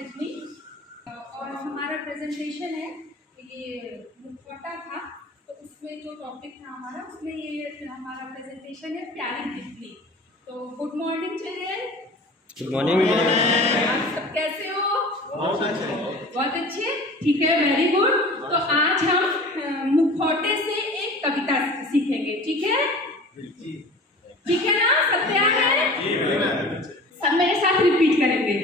तितली। और हमारा प्रेजेंटेशन है, ये मुखौटा था, तो उसमें जो टॉपिक था हमारा, उसमें ये हमारा प्रेजेंटेशन है प्यारी तितली। तो good morning children. Good morning. आप सब कैसे हो? बहुत अच्छे। ठीक है, वेरी गुड। तो आज हम मुखौटे से एक कविता सीखेंगे। ठीक है? ठीक है ना? सब तैयार है? सब मेरे साथ रिपीट करेंगे।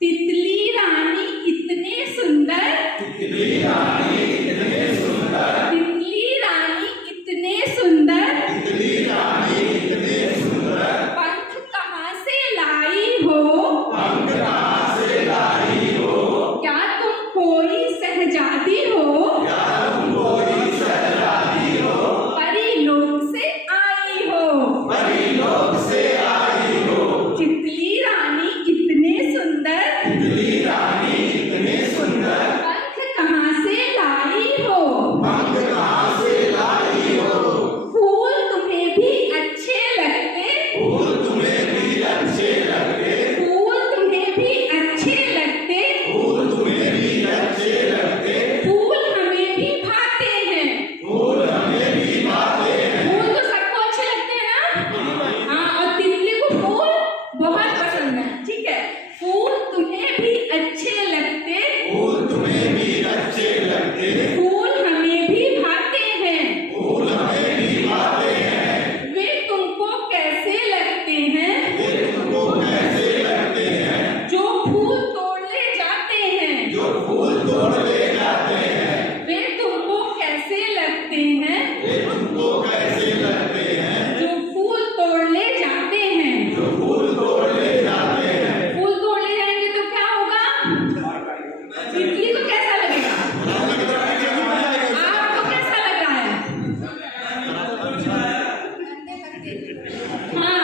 तितली रानी कितने सुंदर, तितली रानी कितने सुंदर, तितली रानी कितने सुंदर, तितली रानी कितने सुंदर। पंख कहाँ से लाई हो, पंख कहाँ से लाई हो। क्या तुम कोई सहजादी हो, क्या तुम कोई सहजादी हो। परी लोक से आई हो, परी लोक से आई हो। तितली रानी कितने सुंदर, तितली रानी कितने सुंदर। पंख कहाँ से लाई हो, पंख कहाँ से लाई हो। फूल तुम्हें भी अच्छे लगते, फूल तुम्हें भी अच्छे लगते, फूल तुम्हें भी अच्छे लगते, फूल तुम्हें भी अच्छे लगते। फूल हमें भी भाते हैं, फूल हमें भी भाते हैं। फूल तो सबको अच्छे लगते हैं ना? हाँ, और तितली को फूल बहुत पसंद है। ठीक है, फूल तुम्हें भी अच्छे लगते, फूल तुम्हें भी अच्छे लगते। फूल हमें भी भाते हैं, फूल हमें भी भाते हैं। वे तुमको कैसे लगते हैं, वे तुमको कैसे लगते हैं। जो फूल तोड़ ले जाते हैं, जो फूल तोड़ ले जाते हैं। वे तुमको कैसे लगते हैं, वे तुमको कैसे लगते हैं। जो फूल तोड़ ले जाते हैं, जो फूल तोड़ ले जाते हैं। फूल तोड़ ले जाएंगे तो क्या होगा? तितली को कैसा लगेगा? आपको कैसा लग रहा है? हाँ,